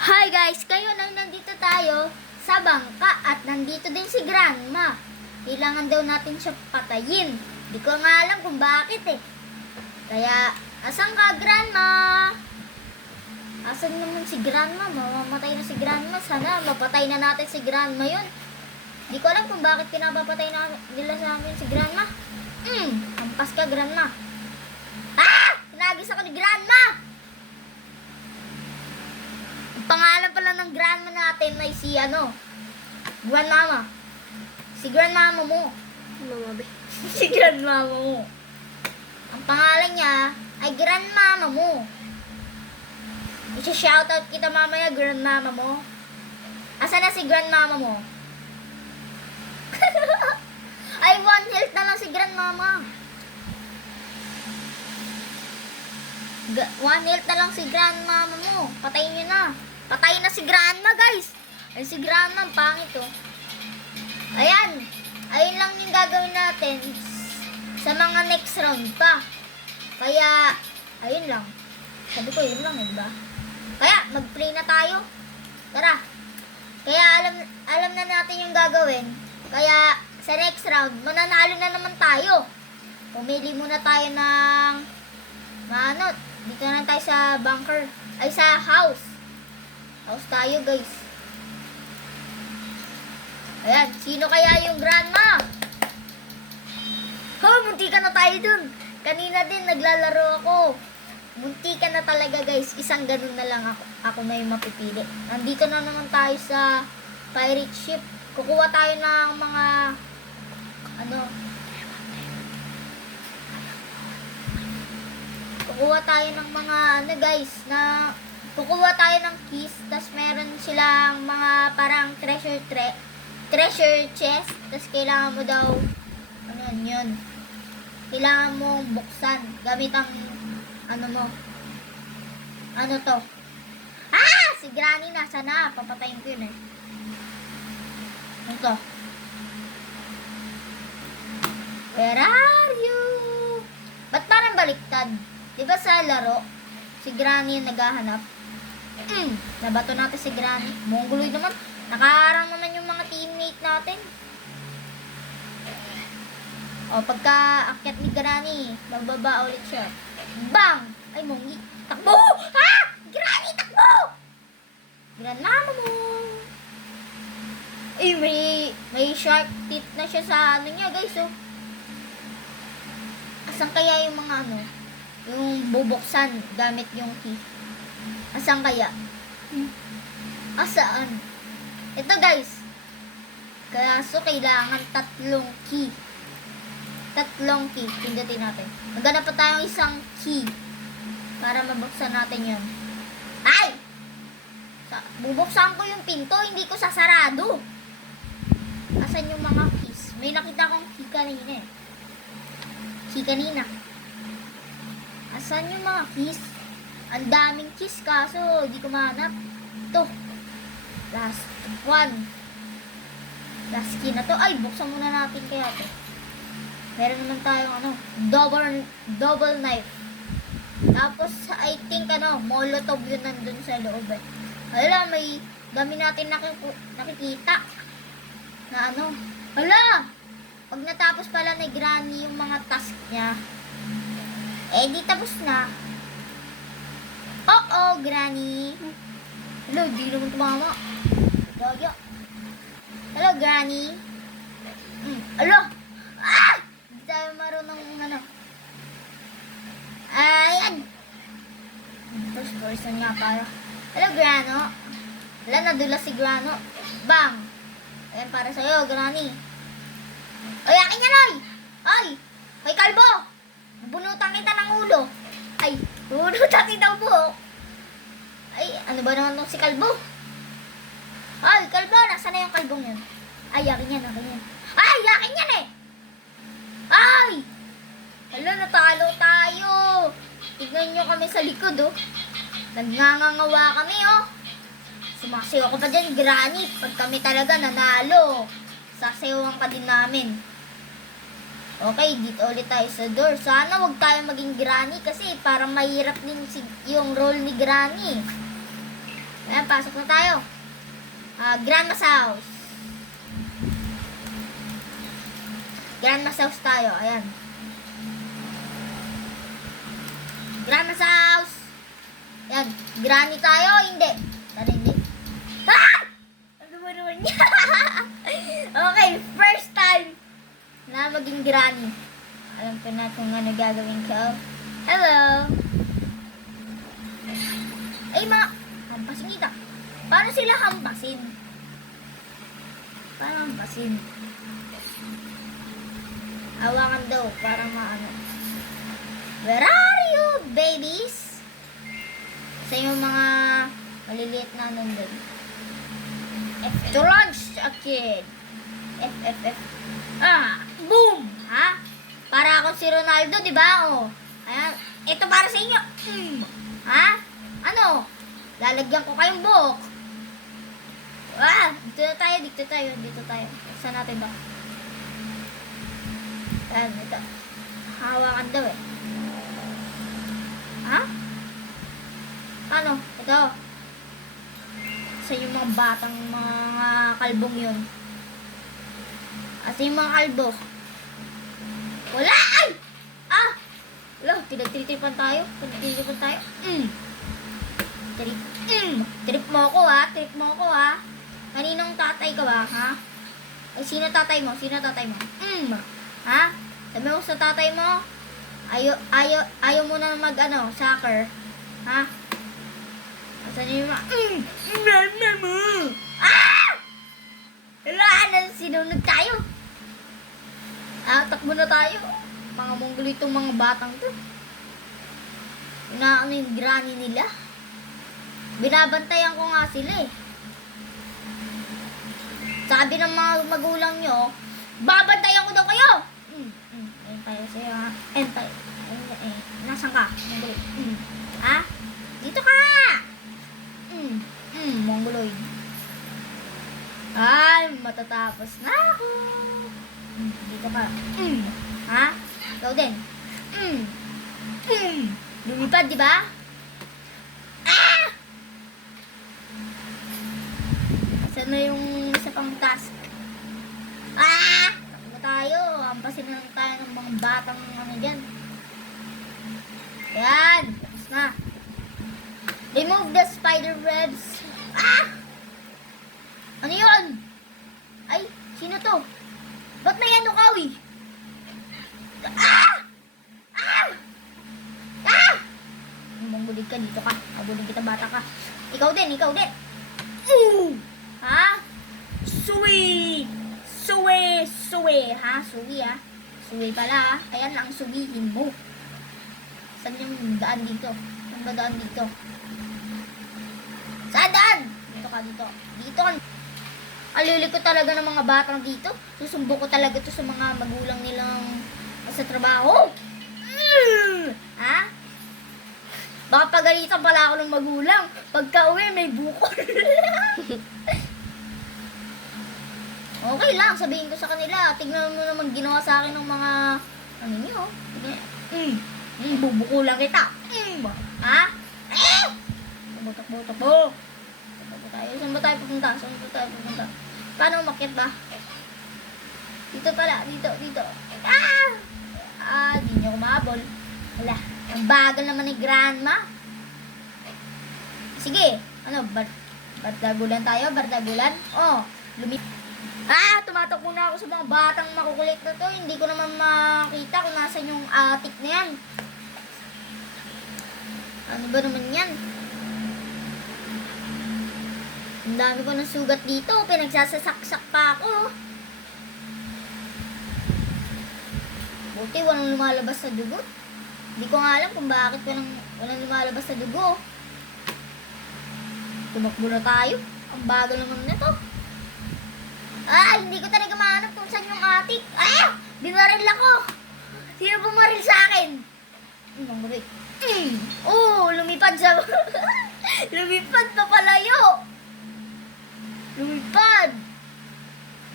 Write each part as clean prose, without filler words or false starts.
Hi guys! Kayo na nandito tayo sa bangka at nandito din si Grandma. Kailangan daw natin siya patayin. Di ko nga alam kung bakit eh. Kaya, asan ka Grandma? Asan naman si Grandma? Mamamatay na si Grandma. Sana mapatay na natin si Grandma yun. Di ko alam kung bakit pinapapatay na nila sa amin si Grandma. Hampas ka Grandma. Ah! Pinagis ako ni Grandma! Pangalan pala ng grandma natin ay si Grandmama. Si Grandmama mo. Mama be. Si Grandmama mo. Ang pangalan niya ay Grandmama mo. I-shoutout kita mamaya, Grandmama mo. Asa na si Grandmama mo? Ay, 1 health na lang si Grandmama. 1 health na lang si Grandmama mo. Patayin niyo na. Patay na si Grandma, guys. Ay, si Grandma, ang pangit, oh. Ayan. Ayun lang yung gagawin natin sa mga next round pa. Kaya, ayun lang. Sabi ko, yun lang, diba? Kaya, mag-play na tayo. Tara. Kaya, alam na natin yung gagawin. Kaya, sa next round, mananalo na naman tayo. Pumili muna tayo ng dito na tayo sa bunker. Ay, sa house. House tayo, guys. Ayan, sino kaya yung grandma? Munti ka na tayo dun. Kanina din, naglalaro ako. Munti ka na talaga, guys. Isang ganun na lang ako na yung mapipili. Nandito na naman tayo sa pirate ship. Kukuha tayo ng mga kukuha tayo ng mga kukuha tayo ng keys, tas meron silang mga parang treasure chest, tas kailangan mo daw yun, kailangan mo buksan gamit ang si Granny nasa na, papatayin ko yun eh. Ito, where are you? Ba't parang baliktad? Diba sa laro, si Granny yung naghahanap? Nabato natin si Granny. Mongoloid naman. Nakaharang naman yung mga teammate natin. O, pagka akyat ni Granny, magbaba ulit siya. Bang! Ay, mongi. Takbo! Ha! Granny, takbo! Grandmama mo. Ay, may shark teeth na siya sa niya, guys, oh. Asan kaya yung mga yung bubuksan gamit yung key? Asan kaya? Asaan? Ito, guys. Kaya kailangan 3 key. 3 key. Pindutin natin. Maghanap pa tayong isang key para mabuksan natin yun. Ay! Bubuksan ko yung pinto, hindi ko sasarado. Asan yung mga keys? May nakita akong key kanina eh. Key kanina. Asan yung mga keys? Ang daming keys kaso hindi ko mahanap. Ito. Last one. Last key na to. Ay, buksan muna natin kaya to. Meron naman tayong double knife. Tapos, I think molotov yun nandun sa loob eh. Hala, may dami natin nakikita. Na hala! Pag natapos pala ni Granny yung mga task niya, di tapos na. Oo, Granny. Hello, di naman tumama. Doyo. Hello, Granny. Hello! Ah! Hindi tayo marunong Ayan. First person nga tayo. Hello, Grano. Wala, nadulas si Grano. Bang! Ayan, para sa'yo, Granny. Ay, akin yan, oy! Ay! Hoy, kalbo! Bunutan kita ng ulo. Ay, bunutan kita ng buhok. Ay, ano ba naman si kalbo? Ay, kalbo, nasaan na yung kalbong yan? Ay, akin yan. Ay, akin yan eh! Ay! Hala, natalo tayo. Tignan nyo kami sa likod, oh. Nagngangawa kami, oh. Sumasayaw ko pa dyan, Granny. Pag kami talaga nanalo, sasayawan ka din namin. Okay, dito ulit tayo sa door. Sana wag tayo maging Granny kasi parang mahirap din yung role ni Granny. Ayan, pasok na tayo. Grandma's house. Grandma's house tayo. Ayan. Grandma's house. Ayan. Granny tayo. Hindi. Tara, hindi. Ah! Ano ba naman niya? Okay, first time na maging granny. Alam ko na kung ano gagawin ko. Hello. Ay, mga hampasin kita. Paano sila hampasin? Paano hampasin? Hawakan daw para maano. Where are you, babies? Sa yung mga maliliit na nandun. F to launch a kid. F. Boom! Ha? Para ako si Ronaldo, di ba? Oh. Ayan. Ito para sa inyo. Ha? Ano? Lalagyan ko kayong buhok. Dito tayo. Saan natin ba? Ayan, ito. Hawakan daw eh. Ha? Ano? Ito. Sa yung mga batang mga kalbong yun. Asa yung mga kalbo? Wala! Ay! Wala, pinagtritipan tayo. Trip mo ako ha. Kaninong tatay ka ba, ha? Ay, sino tatay mo? Ha? Sabi mo sa tatay mo, ayaw mo na soccer. Ha? Asan yung mama mo? Wala, sinunod tayo. Takbo na tayo. Mga Mongol itong mga batang to. Inaano yung granny nila. Binabantayan ko nga sila eh. Sabi ng mga magulang nyo, babantayan ko daw kayo. Ayun tayo sa'yo ha. Ayun tayo. Nasaan ka? Mongoloid. Ha? Dito ka! Mongoloid. Ay, matatapos na ako. Dito ka. Ha? Ikaw din. Lumipad, di ba? Saan na yung isa pang task? Takbo tayo. Ampasin na lang tayo ng mga batang dyan. Yan. Tapos na. Remove the spider webs. Ano yun? Ay, sino to? Ba't may ano kawi? Mongolid ka, dito ka. Abulin kita, bata ka. Ikaw din. Ha? Suwi! Ha? Suwi ha? Suwi pala ha? Ayan lang suwihin mo. Saan yung daan dito? Saan ba daan dito? Saan daan? Dito ka. Dito ka. Alili ko talaga ng mga batang dito. Susumbong ko talaga to sa mga magulang nilang sa trabaho. Ha? Baka pagalitan pala ako ng magulang. Pagka uwi, may bukol. Okay lang, sabihin ko sa kanila. Tignan mo naman ginawa sa akin ng mga ano nyo. Bubukulan kita. Ha? Takbo. Saan ba tayo pupunta? Paano umakyat ba? Dito pala. Dito. Di nyo kumabol. Wala. Ang bagal naman ni grandma. Sige. Ano? Bardagulan tayo? Oh. Tumatakbo na ako sa mga batang makukulit na to. Hindi ko naman makita kung nasan yung attic na yan. Ano ba naman yan? Ang dami ko ng sugat dito. Pinagsasasaksak pa ako. Buti walang lumalabas sa dugo. Hindi ko nga alam kung bakit walang lumalabas sa dugo. Tumakbo na tayo. Ang bagal naman nito. Hindi ko talaga mahanap kung saan yung attic. Binaril ako. Sino bumaril sa akin? Manggulit. Lumipad sa... Lumipad pa palayo. Lumipad.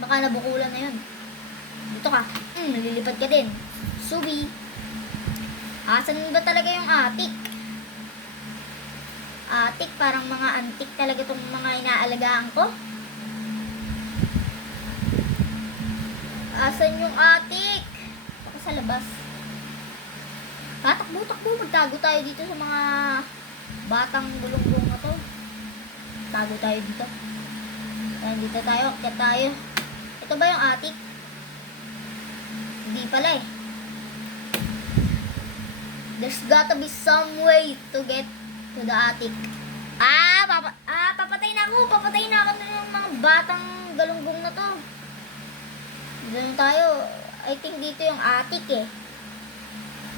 Baka nabukulan na yun. Dito ka. Nalilipad ka din. Subi. Asan ba talaga yung attic? atik. Parang mga antik talaga itong mga inaalagaan ko. Asan yung atik? Baka sa labas. Takbo. Magtago tayo dito sa mga batang bulong-bulong na to. Tago tayo dito. Ayan, dito tayo. Akyat tayo. Ito ba yung atik? Hindi pala eh. There's gotta be some way to get to the attic. Papatay na ako. Papatay na ako ng mga batang galunggong na to. Dito tayo. I think dito yung attic eh.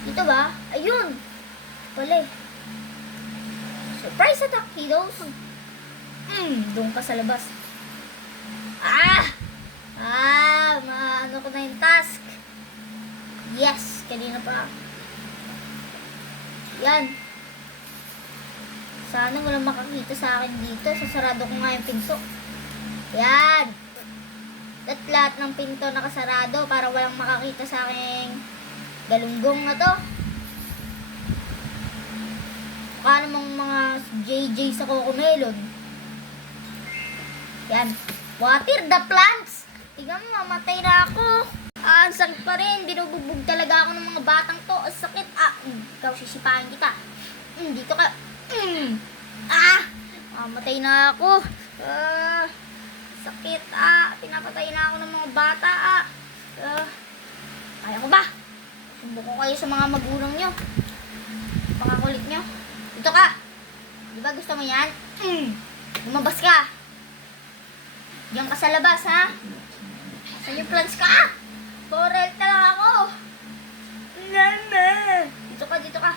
Dito ba? Ayun! Pala eh. Surprise attack, kiddos! Doon ka sa labas. Maano ko na yung task. Yes! Kanina pa. Yan. Sana walang makakita sa akin dito. Sasarado ko nga yung pinto. Yan! At lahat ng pinto nakasarado para walang makakita sa aking galunggong na to. Mukha namang mga JJ sa Cocomelon. Yan. Water the plants. Tingnan mo, mamatay na ako. Ang sakit pa rin. Binubugbog talaga ako ng mga batang to. Ang sakit. Ikaw sisipahin kita. Dito ka. Mamatay na ako. Sakit. Pinapatay na ako ng mga bata. Kaya ko ba? Sumbok ko kayo sa mga magulang nyo. Pakakulit nyo. Dito ka. Di ba gusto mo yan? Lumabas ka. Diyan ka sa labas, ha? Saan yung plants ka? Forel ka lang ako. Dito ka.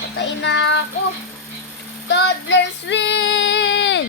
Patay na ako.